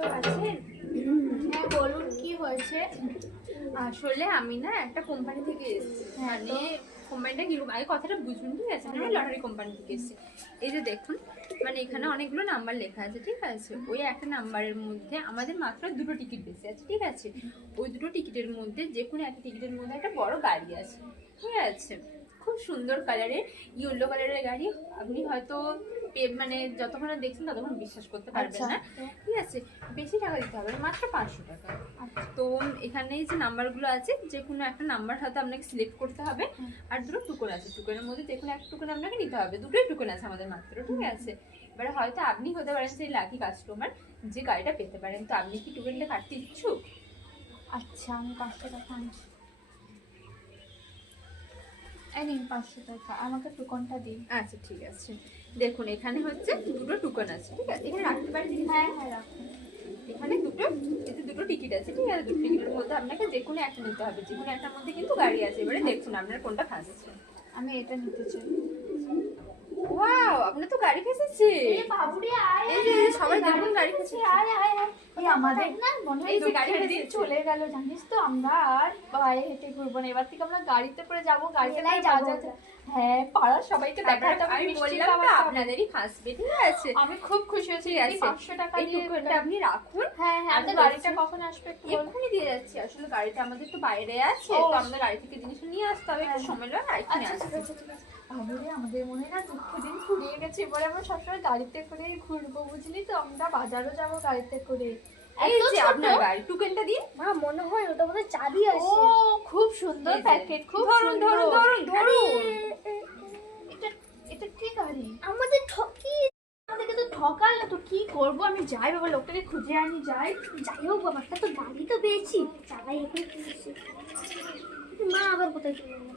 কেউ আছেন? হ্যাঁ বলুন, কি হয়েছে? আসলে আমি না একটা কোম্পানি থেকে এসেছি, মানে কোম্পানিটা কিরকম আগে কথাটা বুঝুন, ঠিক আছে? আমি লটারি কোম্পানি থেকে এসেছি। এই যে দেখুন, মানে এখানে অনেকগুলো নাম্বার লেখা আছে, ঠিক আছে? ওই একটা নাম্বারের মধ্যে আমাদের মাত্র দুটো টিকিট বেশি আছে, ঠিক আছে? ওই দুটো টিকিটের মধ্যে যে কোনো একটা টিকিটের মধ্যে একটা বড় গাড়ি আছে, ঠিক আছে? খুব সুন্দর কালারের, ইয়েলো কালারের গাড়ি। আপনি হয়তো মানে যতক্ষণ না দেখছেন ততক্ষণ বিশ্বাস করতে পারবেন না, ঠিক আছে? বেশি টাকা দিতে হবে না, মাত্র 500 টাকা। তো এখানে যে নাম্বারগুলো আছে, যে কোনো একটা নাম্বার হয়তো আপনাকে সিলেক্ট করতে হবে। আর দুটো টুকন আছে, টুকনের মধ্যে যে কোনো একটা টুকন আপনাকে নিতে হবে। দুটোই টুকন আছে আমাদের মাত্র, ঠিক আছে? এবারে হয়তো আপনি হতে পারেন সেই লাকি কাস্টমার যে গাড়িটা পেতে পারেন। তো আপনি কি টুকনটা কাটতে ইচ্ছুক? আচ্ছা, আমি 500 টাকা আনছি। এই নিন 500 টাকা, আমাকে টুকনটা দিন। আচ্ছা ঠিক আছে, দেখুন এখানে হচ্ছে দুটো টুকন আছে, ঠিক আছে? এখানে রাখতে পারেন। হ্যাঁ হ্যাঁ, রাখুন। এখানে দুটো টিকিট আছে, ঠিক আছে? দুটো টিকিটের মধ্যে আপনাকে যে কোনো একটা নিতে হবে। যে কোনো একটার মধ্যে কিন্তু গাড়ি আছে। এবারে দেখুন আপনার কোনটা ফাঁসছে। আমি এটা নিতে চাই। ওয়াও, আপনার তো গাড়ি ফেসেছে। এই বাবুরে আয়, এই যে সবাই দেখুন গাড়ি ফেসেছে। আয় আয় আয়। এই আমাদের না মনে হয় এই যে গাড়ি দুঃখের দিন ফেসেছে। চলে গেল, জানিস তো? আমরা আর পায়ে হেঁটে ঘুরবো না, এবার থেকে আমরা গাড়িতে করে যাবো, গাড়িতে করে যাবো। হ্যাঁ, পাড়ার সবাইকে দেখাতে হবে, আমি মিষ্টি বললাম তো খাওয়াতে হবে। আপনাদেরই ফাঁসবে, ঠিক আছে? আমি খুব খুশি হয়েছি। ঠিক এই আছে, 500 টাকা এই দিয়ে টোকেনটা আপনি রাখুন। হ্যাঁ হ্যাঁ, আমি আপনার গাড়িটা কখন আসবে একটু বলুন। এক্ষুনি দিয়ে যাচ্ছি। আসলে গাড়িটা আমাদের তো বাইরে আছে, ও। তো আমাদের গাড়ি থেকে জিনিস নিয়ে আসতে হবে, একটু সময় লাগবে। আর এখানে আচ্ছা ঠিক আছে ঠিক আছে। বাবুরে, আমাদের মনে হয় না দুঃখ দিন ফুরিয়ে গেছে, এবারে আমরা সবসময় গাড়িতে করে ঘুরবো, বুঝলি তো? আমরা বাজারও যাবো গাড়িতে করে। এই যে আপনার গাড়ি, টোকেনটা দিন। মা মনে হয় ওটা বোধহয় চাবি ও, আছে। খুব সুন্দর এই যে, প্যাকেট, খুব ধরুন সুন্দর। ধরুন ধরুন ধরুন। এটা এটা কি গাড়ি? আমাদের ঠকি আমাদেরকে তো ঠকালো, তো কি করবো? আমি যাই বাবা, লোকটাকে খুঁজে আনি, যাই। যাই হোক বাবা, একটা তো গাড়ি তো পেয়েছি, চালাই এখন কিনেছি। মা আবার কোথায় চলে গেল?